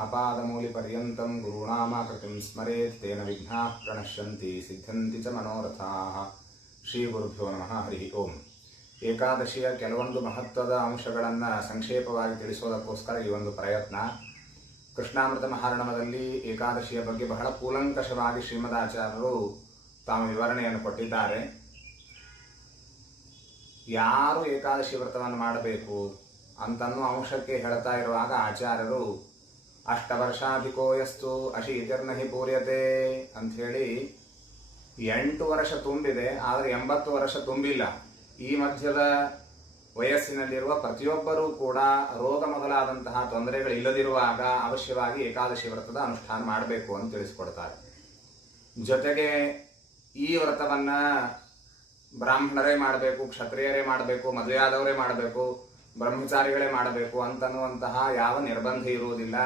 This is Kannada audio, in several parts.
ಆಪಾದಮೂಲಿಪರ್ಯಂತಂ ಗುರುಣಾಮಾಕೃತಿಂ ಸ್ಮರೇತ್ ತೇನ ವಿಘ್ನಾಃ ಪ್ರಣಶ್ಯಂತಿ ಸಿದ್ಧಂತಿ ಚ ಮನೋರಥಾಃ. ಶ್ರೀ ಗುರುಭ್ಯೋ ನಮಃ. ಹರಿ ಓಂ. ಏಕಾದಶಿಯ ಕೆಲವೊಂದು ಮಹತ್ವದ ಅಂಶಗಳನ್ನು ಸಂಕ್ಷೇಪವಾಗಿ ತಿಳಿಸೋದಕ್ಕೋಸ್ಕರ ಈ ಒಂದು ಪ್ರಯತ್ನ. ಕೃಷ್ಣಾಮೃತ ಮಹಾರ್ಣವದಲ್ಲಿ ಏಕಾದಶಿಯ ಬಗ್ಗೆ ಬಹಳ ಕೂಲಂಕಷವಾಗಿ ಶ್ರೀಮದಾಚಾರ್ಯರು ತಾವು ವಿವರಣೆಯನ್ನು ಕೊಟ್ಟಿದ್ದಾರೆ. ಯಾರು ಏಕಾದಶಿ ವ್ರತವನ್ನು ಮಾಡಬೇಕು ಅಂತನ್ನೋ ಅಂಶಕ್ಕೆ ಹೇಳ್ತಾ ಇರುವಾಗ ಆಚಾರ್ಯರು ಅಷ್ಟವರ್ಷಾಧಿಕೋಯಸ್ತು ಅಶೀತಿರ್ನಹಿ ಪೂರ್ಯತೆ ಅಂಥೇಳಿ 8 ವರ್ಷ ತುಂಬಿದೆ, ಆದರೆ 80 ವರ್ಷ ತುಂಬಿಲ್ಲ. ಈ ಮಧ್ಯದ ವಯಸ್ಸಿನಲ್ಲಿರುವ ಪ್ರತಿಯೊಬ್ಬರೂ ಕೂಡ ರೋಗ ಮೊದಲಾದಂತಹ ತೊಂದರೆಗಳಿಲ್ಲದಿರುವಾಗ ಅವಶ್ಯವಾಗಿ ಏಕಾದಶಿ ವ್ರತದ ಅನುಷ್ಠಾನ ಮಾಡಬೇಕು ಅಂತ ತಿಳಿಸ್ಕೊಡ್ತಾರೆ. ಜೊತೆಗೆ ಈ ವ್ರತವನ್ನ ಬ್ರಾಹ್ಮಣರೇ ಮಾಡಬೇಕು, ಕ್ಷತ್ರಿಯರೇ ಮಾಡಬೇಕು, ಮದುವೆಯಾದವರೇ ಮಾಡಬೇಕು, ಬ್ರಹ್ಮಚಾರಿಗಳೇ ಮಾಡಬೇಕು ಅಂತನ್ನುವಂತಹ ಯಾವ ನಿರ್ಬಂಧ ಇರುವುದಿಲ್ಲ.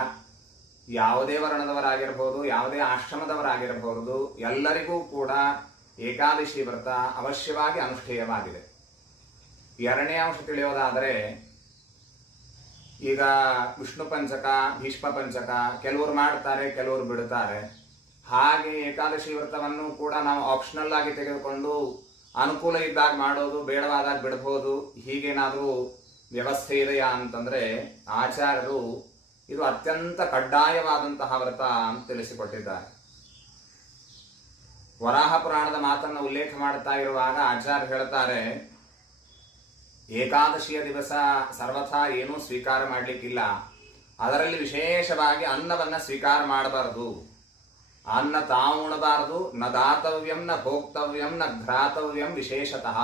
ಯಾವುದೇ ವರ್ಣದವರಾಗಿರಬಹುದು, ಯಾವುದೇ ಆಶ್ರಮದವರಾಗಿರಬಹುದು, ಎಲ್ಲರಿಗೂ ಕೂಡ ಏಕಾದಶಿ ವ್ರತ ಅವಶ್ಯವಾಗಿ ಅನುಷ್ಠೇಯವಾಗಿದೆ. ಎರಡನೇ ಅಂಶ ತಿಳಿಯೋದಾದರೆ, ಈಗ ವಿಷ್ಣು ಪಂಚಕ, ಭೀಷ್ಮ ಪಂಚಕ ಕೆಲವರು ಮಾಡ್ತಾರೆ, ಕೆಲವರು ಬಿಡುತ್ತಾರೆ. ಹಾಗೆ ಏಕಾದಶಿ ವ್ರತವನ್ನು ಕೂಡ ನಾವು ಆಪ್ಷನಲ್ ಆಗಿ ತೆಗೆದುಕೊಂಡು ಅನುಕೂಲ ಇದ್ದಾಗ ಮಾಡೋದು, ಬೇಡವಾದಾಗ ಬಿಡಬಹುದು, ಹೀಗೇನಾದರೂ ವ್ಯವಸ್ಥೆ ಇದೆಯಾ ಅಂತಂದ್ರೆ ಆಚಾರ್ಯರು ಇದು ಅತ್ಯಂತ ಕಡ್ಡಾಯವಾದಂತಹ ವ್ರತ ಅಂತ ತಿಳಿಸಿಕೊಟ್ಟಿದ್ದಾರೆ. ವರಾಹ ಪುರಾಣದ ಮಾತನ್ನು ಉಲ್ಲೇಖ ಮಾಡುತ್ತಾ ಇರುವಾಗ ಆಚಾರ್ಯ ಹೇಳ್ತಾರೆ, ಏಕಾದಶಿಯ ದಿವಸ ಸರ್ವಥಾ ಏನೂ ಸ್ವೀಕಾರ ಮಾಡಲಿಕ್ಕಿಲ್ಲ. ಅದರಲ್ಲಿ ವಿಶೇಷವಾಗಿ ಅನ್ನವನ್ನ ಸ್ವೀಕಾರ ಮಾಡಬಾರದು. ಅನ್ನ ತಾವು ಉಣಬಾರದು. ನ ದಾತವ್ಯಂ ನ ಭೋಕ್ತವ್ಯಂ ನ ಘ್ರಾತವ್ಯಂ ವಿಶೇಷತಃ.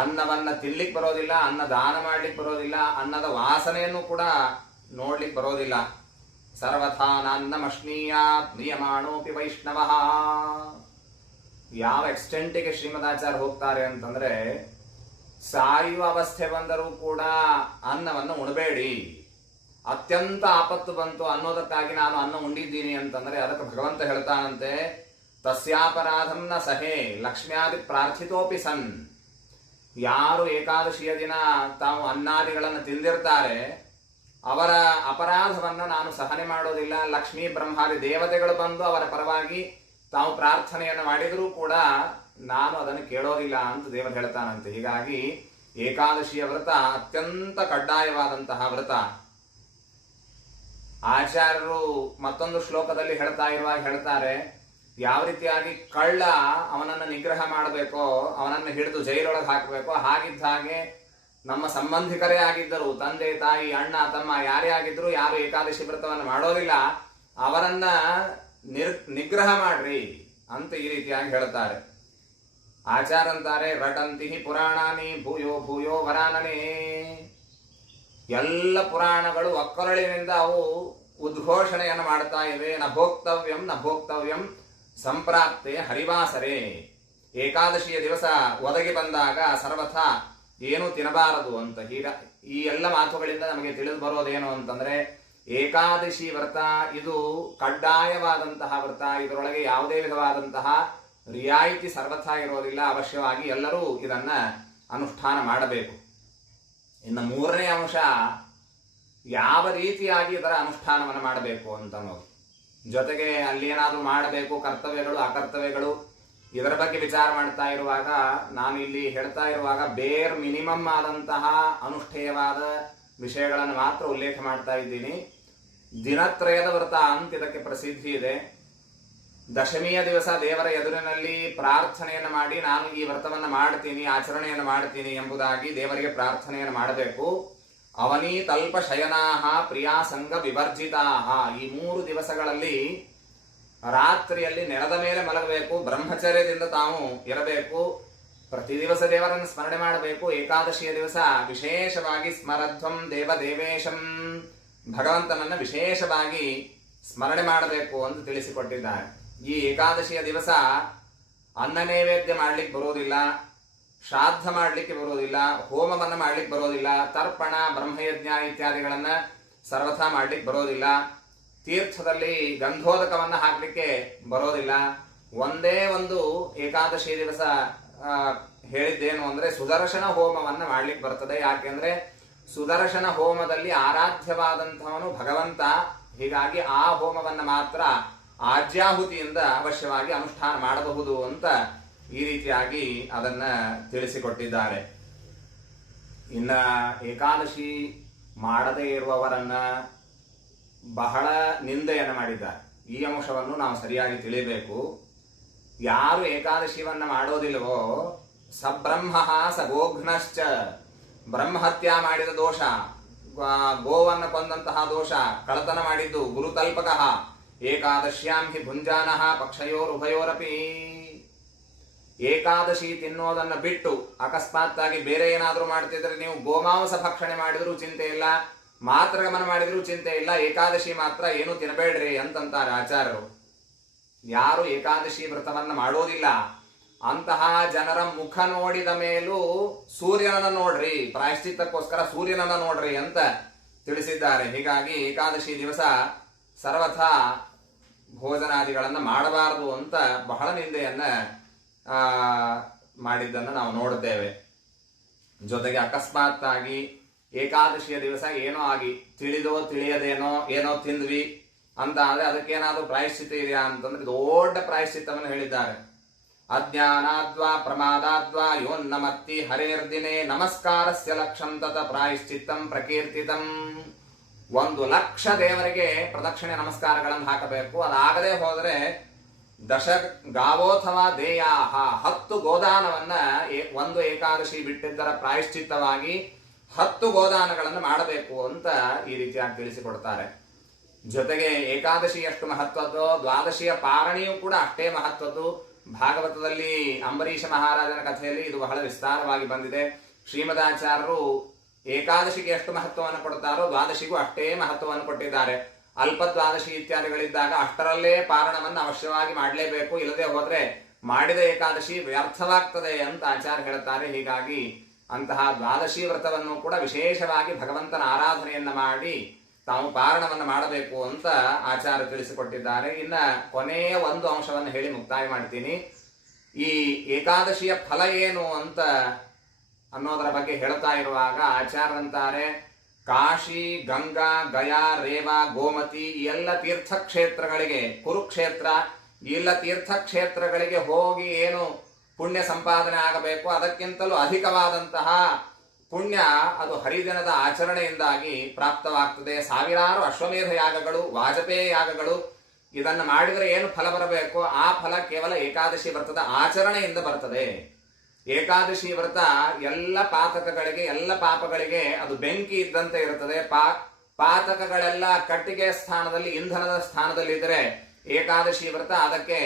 ಅನ್ನವನ್ನ ತಿನ್ಲಿಕ್ಕೆ ಬರೋದಿಲ್ಲ, ಅನ್ನ ದಾನ ಮಾಡ್ಲಿಕ್ಕೆ ಬರೋದಿಲ್ಲ, ಅನ್ನದ ವಾಸನೆಯನ್ನು ಕೂಡ ನೋಡ್ಲಿಕ್ಕೆ ಬರೋದಿಲ್ಲ. ಸರ್ವಥಾ ನಾನ್ನಮಶ್ನೀಯಾತ್ ನಿಯಮಾಣೋಪಿ ವೈಷ್ಣವ. ಯಾವ ಎಕ್ಸ್ಟೆಂಟಿಗೆ ಶ್ರೀಮದಾಚಾರ್ಯ ಹೋಗ್ತಾರೆ ಅಂತಂದ್ರೆ, ಸಾಯುವ ಅವಸ್ಥೆ ಬಂದರೂ ಕೂಡ ಅನ್ನವನ್ನು ಉಣಬೇಡಿ. ಅತ್ಯಂತ ಆಪತ್ತು ಬಂತು ಅನ್ನೋದಕ್ಕಾಗಿ ನಾನು ಅನ್ನ ಉಂಡಿದ್ದೀನಿ ಅಂತಂದ್ರೆ ಅದಕ್ಕೆ ಭಗವಂತ ಹೇಳ್ತಾನಂತೆ, ತಸ್ಯಾಪರಾಧಂ ನ ಸಹೇ ಲಕ್ಷ್ಮ್ಯಾದಿ ಪ್ರಾರ್ಥಿತೋಪಿ ಸನ್. ಯಾರು ಏಕಾದಶಿಯ ದಿನ ತಾವು ಅನ್ನಾದಿಗಳನ್ನು ತಿಂದಿರ್ತಾರೆ ಅವರ ಅಪರಾಧವನ್ನ ನಾನು ಸಹನೆ ಮಾಡೋದಿಲ್ಲ. ಲಕ್ಷ್ಮೀ ಬ್ರಹ್ಮಾದಿ ದೇವತೆಗಳು ಬಂದು ಅವರ ಪರವಾಗಿ ತಾವು ಪ್ರಾರ್ಥನೆಯನ್ನು ಮಾಡಿದರೂ ಕೂಡ ನಾನು ಅದನ್ನು ಕೇಳೋದಿಲ್ಲ ಅಂತ ದೇವರು ಹೇಳ್ತಾನಂತೆ. ಹೀಗಾಗಿ ಏಕಾದಶಿಯ ವ್ರತ ಅತ್ಯಂತ ಕಡ್ಡಾಯವಾದಂತಹ ವ್ರತ. ಆಚಾರ್ಯರು ಮತ್ತೊಂದು ಶ್ಲೋಕದಲ್ಲಿ ಹೇಳ್ತಾ ಇರುವಾಗ ಹೇಳ್ತಾರೆ, ಯಾವ ರೀತಿಯಾಗಿ ಕಳ್ಳ ಅವನನ್ನು ನಿಗ್ರಹ ಮಾಡಬೇಕೋ, ಅವನನ್ನು ಹಿಡಿದು ಜೈಲೊಳಗೆ ಹಾಕಬೇಕೋ, ಹಾಗಿದ್ದ ಹಾಗೆ ನಮ್ಮ ಸಂಬಂಧಿಕರೇ ಆಗಿದ್ದರು, ತಂದೆ ತಾಯಿ ಅಣ್ಣ ತಮ್ಮ ಯಾರೇ ಆಗಿದ್ರು, ಯಾರು ಏಕಾದಶಿ ವ್ರತವನ್ನು ಮಾಡೋದಿಲ್ಲ ಅವರನ್ನ ನಿಗ್ರಹ ಮಾಡ್ರಿ ಅಂತ ಈ ರೀತಿಯಾಗಿ ಹೇಳ್ತಾರೆ. ಆಚಾರ ಅಂತಾರೆ, ರಟಂತಿ ಪುರಾಣಾನಿ ಭೂಯೋ ಭೂಯೋ ವರಾನನೇ. ಎಲ್ಲ ಪುರಾಣಗಳು ಒಕ್ಕರಳಿನಿಂದ ಅವು ಉದ್ಘೋಷಣೆಯನ್ನು ಮಾಡ್ತಾ ಇವೆ. ನ ಭೋಕ್ತವ್ಯಂ ನ ಭೋಕ್ತವ್ಯಂ ಸಂಪ್ರಾಪ್ತೆ ಹರಿವಾಸರೇ. ಏಕಾದಶಿಯ ದಿವಸ ಒದಗಿ ಬಂದಾಗ ಸರ್ವಥಾ ಏನು ತಿನ್ನಬಾರದು ಅಂತ. ಹೀಗ ಈ ಎಲ್ಲ ಮಾತುಗಳಿಂದ ನಮಗೆ ತಿಳಿದು ಬರೋದೇನು ಅಂತಂದ್ರೆ, ಏಕಾದಶಿ ವ್ರತ ಇದು ಕಡ್ಡಾಯವಾದಂತಹ ವ್ರತ. ಇದರೊಳಗೆ ಯಾವುದೇ ವಿಧವಾದಂತಹ ರಿಯಾಯಿತಿ ಸರ್ವಥಾ ಇರೋದಿಲ್ಲ. ಅವಶ್ಯವಾಗಿ ಎಲ್ಲರೂ ಇದನ್ನ ಅನುಷ್ಠಾನ ಮಾಡಬೇಕು. ಇನ್ನು ಮೂರನೇ ಅಂಶ, ಯಾವ ರೀತಿಯಾಗಿ ಇದರ ಅನುಷ್ಠಾನವನ್ನು ಮಾಡಬೇಕು ಅಂತ ಅನ್ನೋದು. ಜೊತೆಗೆ ಅಲ್ಲಿ ಏನಾದರೂ ಮಾಡಬೇಕು, ಕರ್ತವ್ಯಗಳು ಅಕರ್ತವ್ಯಗಳು, ಇದರ ಬಗ್ಗೆ ವಿಚಾರ ಮಾಡ್ತಾ ಇರುವಾಗ ನಾನು ಇಲ್ಲಿ ಹೇಳ್ತಾ ಇರುವಾಗ ಬೇರ್ ಮಿನಿಮಮ್ ಆದಂತಹ ಅನುಷ್ಠೇಯವಾದ ವಿಷಯಗಳನ್ನು ಮಾತ್ರ ಉಲ್ಲೇಖ ಮಾಡ್ತಾ ಇದ್ದೀನಿ. ದಿನತ್ರಯದ ವ್ರತ ಅಂತ ಇದಕ್ಕೆ ಪ್ರಸಿದ್ಧಿ ಇದೆ. ದಶಮಿಯ ದಿವಸ ದೇವರ ಎದುರಿನಲ್ಲಿ ಪ್ರಾರ್ಥನೆಯನ್ನು ಮಾಡಿ ನಾನು ಈ ವ್ರತವನ್ನು ಮಾಡ್ತೀನಿ, ಆಚರಣೆಯನ್ನು ಮಾಡ್ತೀನಿ ಎಂಬುದಾಗಿ ದೇವರಿಗೆ ಪ್ರಾರ್ಥನೆಯನ್ನು ಮಾಡಬೇಕು. ಅವನೀ ತಲ್ಪ ಶಯನಾಹ ಪ್ರಿಯಾಸಂಗ ವಿವರ್ಜಿತಾಹ. ಈ 3 ದಿವಸಗಳಲ್ಲಿ ರಾತ್ರಿಯಲ್ಲಿ ನೆಲದ ಮೇಲೆ ಮಲಗಬೇಕು, ಬ್ರಹ್ಮಚರ್ಯದಿಂದ ತಾವು ಇರಬೇಕು, ಪ್ರತಿ ದಿವಸ ದೇವರನ್ನು ಸ್ಮರಣೆ ಮಾಡಬೇಕು. ಏಕಾದಶಿಯ ದಿವಸ ವಿಶೇಷವಾಗಿ ಸ್ಮರಧ್ವಂ ದೇವ ದೇವೇಶಂ, ಭಗವಂತನನ್ನ ವಿಶೇಷವಾಗಿ ಸ್ಮರಣೆ ಮಾಡಬೇಕು ಅಂತ ತಿಳಿಸಿಕೊಟ್ಟಿದ್ದಾರೆ. ಈ ಏಕಾದಶಿಯ ದಿವಸ ಅನ್ನ ನೈವೇದ್ಯ ಮಾಡ್ಲಿಕ್ಕೆ ಬರೋದಿಲ್ಲ, ಶ್ರಾದ್ದ ಮಾಡ್ಲಿಕ್ಕೆ ಬರೋದಿಲ್ಲ, ಹೋಮವನ್ನು ಮಾಡ್ಲಿಕ್ಕೆ ಬರೋದಿಲ್ಲ, ತರ್ಪಣ ಬ್ರಹ್ಮಯಜ್ಞ ಇತ್ಯಾದಿಗಳನ್ನ ಸರ್ವಥಾ ಮಾಡ್ಲಿಕ್ಕೆ ಬರೋದಿಲ್ಲ, ತೀರ್ಥದಲ್ಲಿ ಗಂಧೋದಕವನ್ನ ಹಾಕ್ಲಿಕ್ಕೆ ಬರೋದಿಲ್ಲ. ಒಂದೇ ಒಂದು ಏಕಾದಶಿ ದಿವಸ ಹೇಳಿದ್ದೇನು ಅಂದ್ರೆ ಸುದರ್ಶನ ಹೋಮವನ್ನ ಮಾಡ್ಲಿಕ್ಕೆ ಬರ್ತದೆ. ಯಾಕೆಂದ್ರೆ ಸುದರ್ಶನ ಹೋಮದಲ್ಲಿ ಆರಾಧ್ಯವಾದಂಥವನು ಭಗವಂತ. ಹೀಗಾಗಿ ಆ ಹೋಮವನ್ನು ಮಾತ್ರ ಆಜ್ಯಾಹುತಿಯಿಂದ ಅವಶ್ಯವಾಗಿ ಅನುಷ್ಠಾನ ಮಾಡಬಹುದು ಅಂತ ಈ ರೀತಿಯಾಗಿ ಅದನ್ನ ತಿಳಿಸಿಕೊಟ್ಟಿದ್ದಾರೆ. ಇನ್ನ ಏಕಾದಶಿ ಮಾಡದೇ ಇರುವವರನ್ನ ಬಹಳ ನಿಂದೆಯನ್ನು ಮಾಡಿದ್ದಾರೆ. ಈ ಅಂಶವನ್ನು ನಾವು ಸರಿಯಾಗಿ ತಿಳಿಯಬೇಕು. ಯಾರು ಏಕಾದಶಿವನ್ನ ಮಾಡೋದಿಲ್ವೋ ಸಬ್ರಹ್ಮ ಸ ಗೋಘ್ನಶ್ಚ, ಬ್ರಹ್ಮಹತ್ಯ ಮಾಡಿದ ದೋಷ, ಗೋವನ್ನು ಕೊಂದಂತಹ ದೋಷ, ಕಳತನ ಮಾಡಿದ್ದು, ಗುರುತಲ್ಪಕ, ಏಕಾದಶ್ಯಾಂ ಹಿ ಭುಂಜಾನಃ ಪಕ್ಷಯೋರುಭಯೋರಪಿ. ಏಕಾದಶಿ ತಿನ್ನೋದನ್ನ ಬಿಟ್ಟು ಅಕಸ್ಮಾತ್ತಾಗಿ ಬೇರೆ ಏನಾದರೂ ಮಾಡ್ತಿದ್ರೆ ನೀವು ಗೋಮಾಂಸ ಭಕ್ಷಣೆ ಮಾಡಿದ್ರು ಚಿಂತೆ ಇಲ್ಲ, ಮಾತ್ರಗಮನ ಮಾಡಿದ್ರು ಚಿಂತೆ ಇಲ್ಲ, ಏಕಾದಶಿ ಮಾತ್ರ ಏನು ತಿನ್ನಬೇಡ್ರಿ ಅಂತಂತಾರೆ ಆಚಾರ್ಯರು. ಯಾರು ಏಕಾದಶಿ ವ್ರತವನ್ನ ಮಾಡೋದಿಲ್ಲ ಅಂತಹ ಜನರ ಮುಖ ನೋಡಿದ ಮೇಲೂ ಸೂರ್ಯನನ್ನ ನೋಡ್ರಿ, ಪ್ರಾಯಶ್ಚಿತ್ತಕ್ಕೋಸ್ಕರ ಸೂರ್ಯನನ್ನ ನೋಡ್ರಿ ಅಂತ ತಿಳಿಸಿದ್ದಾರೆ. ಹೀಗಾಗಿ ಏಕಾದಶಿ ದಿವಸ ಸರ್ವಥಾ ಭೋಜನಾದಿಗಳನ್ನ ಮಾಡಬಾರದು ಅಂತ ಬಹಳ ನಿಂದೆಯನ್ನ ಮಾಡಿದ್ದನ್ನು ನಾವು ನೋಡುತ್ತೇವೆ. ಜೊತೆಗೆ ಅಕಸ್ಮಾತ್ತಾಗಿ ಏಕಾದಶಿಯ ದಿವಸ ಏನೋ ಆಗಿ ತಿಳಿದೋ ತಿಳಿಯದೇನೋ ಏನೋ ತಿಂದ್ವಿ ಅಂತ ಆದ್ರೆ ಅದಕ್ಕೇನಾದ್ರೂ ಪ್ರಾಯಶ್ಚಿತ್ತ ಇದೆಯಾ ಅಂತಂದ್ರೆ ದೊಡ್ಡ ಪ್ರಾಯಶ್ಚಿತ್ತವನ್ನು ಹೇಳಿದ್ದಾರೆ. ಅಜ್ಞಾನಾದ್ವಾ ಪ್ರಮಾದಾದ್ವಾ ಯೋನ್ನಮತ್ತಿ ಹರೇರ್ದಿನೇ ನಮಸ್ಕಾರಸ್ಯ ಲಕ್ಷಂ ತತ ಪ್ರಾಯಶ್ಚಿತ್ತಂ ಪ್ರಕೀರ್ತಿತಂ. 1,00,000 ದೇವರಿಗೆ ಪ್ರದಕ್ಷಿಣೆ ನಮಸ್ಕಾರಗಳನ್ನು ಹಾಕಬೇಕು. ಅದಾಗದೆ ಹೋದರೆ ದಶ ಗಾವೋಥವಾ ದೇಯಾಹ, 10 ಗೋದಾನವನ್ನ ಒಂದು ಏಕಾದಶಿ ಬಿಟ್ಟಿದ್ದರ ಪ್ರಾಯಶ್ಚಿತ್ತವಾಗಿ 10 ಗೋದಾನಗಳನ್ನು ಮಾಡಬೇಕು ಅಂತ ಈ ರೀತಿಯಾಗಿ ತಿಳಿಸಿಕೊಡ್ತಾರೆ. ಜೊತೆಗೆ ಏಕಾದಶಿ ಎಷ್ಟು ಮಹತ್ವದ್ದು, ದ್ವಾದಶಿಯ ಪಾರಣಿಯೂ ಕೂಡ ಅಷ್ಟೇ ಮಹತ್ವದ್ದು. ಭಾಗವತದಲ್ಲಿ ಅಂಬರೀಷ ಮಹಾರಾಜನ ಕಥೆಯಲ್ಲಿ ಇದು ಬಹಳ ವಿಸ್ತಾರವಾಗಿ ಬಂದಿದೆ. ಶ್ರೀಮದಾಚಾರ್ಯರು ಏಕಾದಶಿಗೆ ಎಷ್ಟು ಮಹತ್ವವನ್ನು ಕೊಡ್ತಾರೋ ದ್ವಾದಶಿಗೂ ಅಷ್ಟೇ ಮಹತ್ವವನ್ನು ಕೊಟ್ಟಿದ್ದಾರೆ. ಅಲ್ಪ ದ್ವಾದಶಿ ಇತ್ಯಾದಿಗಳಿದ್ದಾಗ ಅಷ್ಟರಲ್ಲೇ ಪಾರಣವನ್ನು ಅವಶ್ಯವಾಗಿ ಮಾಡಲೇಬೇಕು, ಇಲ್ಲದೆ ಹೋದ್ರೆ ಮಾಡಿದ ಏಕಾದಶಿ ವ್ಯರ್ಥವಾಗ್ತದೆ ಅಂತ ಆಚಾರ್ಯ ಹೇಳ್ತಾರೆ. ಹೀಗಾಗಿ ಅಂತಹ ದ್ವಾದಶಿ ವ್ರತವನ್ನು ಕೂಡ ವಿಶೇಷವಾಗಿ ಭಗವಂತನ ಆರಾಧನೆಯನ್ನ ಮಾಡಿ ತಾವು ಪಾರಣವನ್ನು ಮಾಡಬೇಕು ಅಂತ ಆಚಾರ್ಯ ತಿಳಿಸಿಕೊಟ್ಟಿದ್ದಾರೆ. ಇನ್ನ ಕೊನೆಯ ಒಂದು ಅಂಶವನ್ನು ಹೇಳಿ ಮುಕ್ತಾಯ ಮಾಡ್ತೀನಿ. ಈ ಏಕಾದಶಿಯ ಫಲ ಏನು ಅಂತ ಅನ್ನೋದರ ಬಗ್ಗೆ ಹೇಳ್ತಾ ಇರುವಾಗ ಆಚಾರ್ಯರಂತಾರೆ, ಕಾಶಿ, ಗಂಗಾ, ಗಯಾ, ರೇವಾ, ಗೋಮತಿ ಈ ಎಲ್ಲ ತೀರ್ಥಕ್ಷೇತ್ರಗಳಿಗೆ, ಕುರುಕ್ಷೇತ್ರ ಈ ಎಲ್ಲ ತೀರ್ಥಕ್ಷೇತ್ರಗಳಿಗೆ ಹೋಗಿ ಏನು ಪುಣ್ಯ ಸಂಪಾದನೆ ಆಗಬೇಕು ಅದಕ್ಕಿಂತಲೂ ಅಧಿಕವಾದಂತಹ ಪುಣ್ಯ ಅದು ಹರಿದಿನದ ಆಚರಣೆಯಿಂದಾಗಿ ಪ್ರಾಪ್ತವಾಗ್ತದೆ. ಸಾವಿರಾರು ಅಶ್ವಮೇಧ ಯಾಗಗಳು, ವಾಜಪೇಯ ಯಾಗಗಳು, ಇದನ್ನು ಮಾಡಿದರೆ ಏನು ಫಲ ಬರಬೇಕು ಆ ಫಲ ಕೇವಲ ಏಕಾದಶಿ ವ್ರತದ ಆಚರಣೆಯಿಂದ ಬರ್ತದೆ. ಏಕಾದಶಿ ವ್ರತ ಎಲ್ಲ ಪಾತಕಗಳಿಗೆ, ಎಲ್ಲ ಪಾಪಗಳಿಗೆ ಅದು ಬೆಂಕಿ ಇದ್ದಂತೆ ಇರುತ್ತದೆ. ಪಾತಕಗಳೆಲ್ಲ ಕಟ್ಟಿಗೆ ಸ್ಥಾನದಲ್ಲಿ, ಇಂಧನದ ಸ್ಥಾನದಲ್ಲಿದ್ದರೆ ಏಕಾದಶಿ ವ್ರತ ಅದಕ್ಕೆ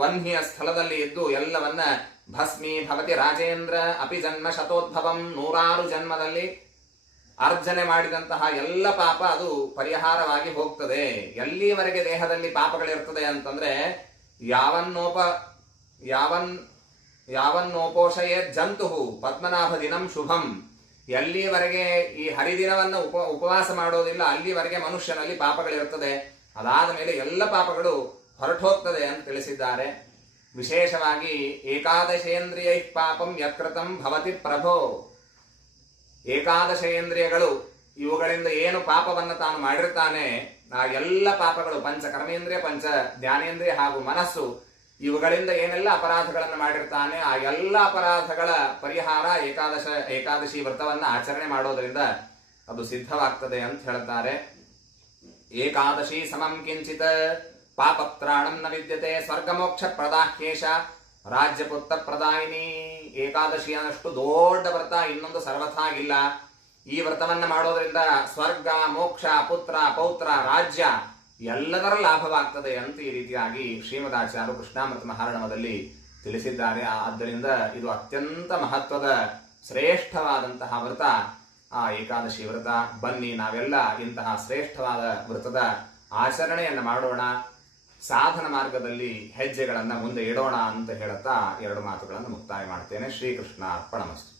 ವನ್ಹಿಯ ಸ್ಥಳದಲ್ಲಿ ಇದ್ದು ಎಲ್ಲವನ್ನ ಭಸ್ಮಿ ಭವತಿ ರಾಜೇಂದ್ರ ಅಪಿ ಜನ್ಮ ಶತೋದ್ಭವಂ, 100 ಜನ್ಮದಲ್ಲಿ ಅರ್ಜನೆ ಮಾಡಿದಂತಹ ಎಲ್ಲ ಪಾಪ ಅದು ಪರಿಹಾರವಾಗಿ ಹೋಗ್ತದೆ. ಎಲ್ಲಿವರೆಗೆ ದೇಹದಲ್ಲಿ ಪಾಪಗಳಿರ್ತದೆ ಅಂತಂದ್ರೆ ಯಾವನ್ನೋಪೋಷಯೇ ಜಂತು ಪದ್ಮನಾಭ ದಿನಂ ಶುಭಂ, ಎಲ್ಲಿವರೆಗೆ ಈ ಹರಿದಿನವನ್ನ ಉಪವಾಸ ಮಾಡೋದಿಲ್ಲ ಅಲ್ಲಿವರೆಗೆ ಮನುಷ್ಯನಲ್ಲಿ ಪಾಪಗಳಿರ್ತದೆ. ಅದಾದ ಮೇಲೆ ಎಲ್ಲ ಪಾಪಗಳು ಹೊರಟೋಗ್ತದೆ ಅಂತ ತಿಳಿಸಿದ್ದಾರೆ. ವಿಶೇಷವಾಗಿ ಏಕಾದಶೇಂದ್ರಿಯ ಪಾಪಂ ಯಕೃತಂ ಭವತಿ ಪ್ರಭೋ, ಏಕಾದಶೇಂದ್ರಿಯಗಳು ಇವುಗಳಿಂದ ಏನು ಪಾಪವನ್ನು ತಾನು ಮಾಡಿರ್ತಾನೆ ಆ ಎಲ್ಲ ಪಾಪಗಳು, ಪಂಚ ಕರ್ಮೇಂದ್ರಿಯ, ಪಂಚ ಜ್ಞಾನೇಂದ್ರಿಯ ಹಾಗೂ ಮನಸ್ಸು, ಇವುಗಳಿಂದ ಏನೆಲ್ಲ ಅಪರಾಧಗಳನ್ನು ಮಾಡಿರ್ತಾನೆ ಆ ಎಲ್ಲ ಅಪರಾಧಗಳ ಪರಿಹಾರ ಏಕಾದಶಿ ವ್ರತವನ್ನ ಆಚರಣೆ ಮಾಡೋದ್ರಿಂದ ಅದು ಸಿದ್ಧವಾಗ್ತದೆ ಅಂತ ಹೇಳ್ತಾರೆ. ಏಕಾದಶಿ ಸಮಂ ಕಿಂಚಿತ್ ಪಾಪತ್ರಾಣಂ ನ ವಿದ್ಯತೆ ಸ್ವರ್ಗಮೋಕ್ಷ ಪ್ರದಾಹ್ಯೇಶ ರಾಜ್ಯಪುತ್ರ ಪ್ರದಾಯಿನಿ. ಏಕಾದಶಿ ಅನ್ನಷ್ಟು ದೊಡ್ಡ ವ್ರತ ಇನ್ನೊಂದು ಸರ್ವಥಾ ಇಲ್ಲ. ಈ ವ್ರತವನ್ನ ಮಾಡೋದ್ರಿಂದ ಸ್ವರ್ಗ, ಮೋಕ್ಷ, ಪುತ್ರ, ಪೌತ್ರ, ರಾಜ್ಯ ಎಲ್ಲದರ ಲಾಭವಾಗ್ತದೆ ಅಂತ ಈ ರೀತಿಯಾಗಿ ಶ್ರೀಮದಾಚಾರ್ಯರು ಕೃಷ್ಣಾಮೃತ ಮಹಾರಣವದಲ್ಲಿ ತಿಳಿಸಿದ್ದಾರೆ. ಆದ್ದರಿಂದ ಇದು ಅತ್ಯಂತ ಮಹತ್ವದ ಶ್ರೇಷ್ಠವಾದಂತಹ ವ್ರತ ಆ ಏಕಾದಶಿ ವ್ರತ. ಬನ್ನಿ ನಾವೆಲ್ಲ ಇಂತಹ ಶ್ರೇಷ್ಠವಾದ ವ್ರತದ ಆಚರಣೆಯನ್ನು ಮಾಡೋಣ, ಸಾಧನ ಮಾರ್ಗದಲ್ಲಿ ಹೆಜ್ಜೆಗಳನ್ನು ಮುಂದೆ ಇಡೋಣ ಅಂತ ಹೇಳುತ್ತಾ 2 ಮಾತುಗಳನ್ನು ಮುಕ್ತಾಯ ಮಾಡ್ತೇನೆ. ಶ್ರೀಕೃಷ್ಣ ಅರ್ಪಣಮಸ್ತು.